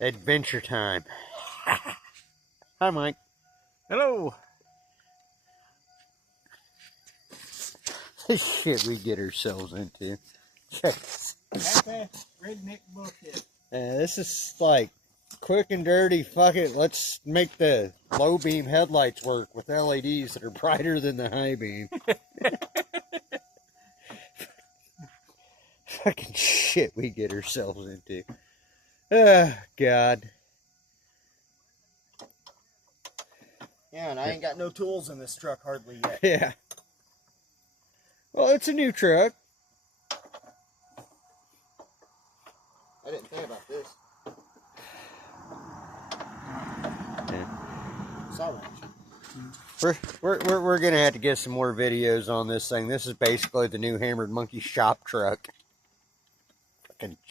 Adventure time. Hi, Mike. Hello. This shit we get ourselves into. Check this. Half-ass redneck bullshit. This is like quick and dirty. Fuck it. Let's make the low beam headlights work with LEDs that are brighter than the high beam. Fucking shit we get ourselves into. God. Yeah, and I ain't got no tools in this truck hardly yet. Yeah. Well, it's a new truck. I didn't think about this. Yeah. Saw that. We're gonna have to get some more videos on this thing. This is basically the new Hammered Monkey shop truck. Fucking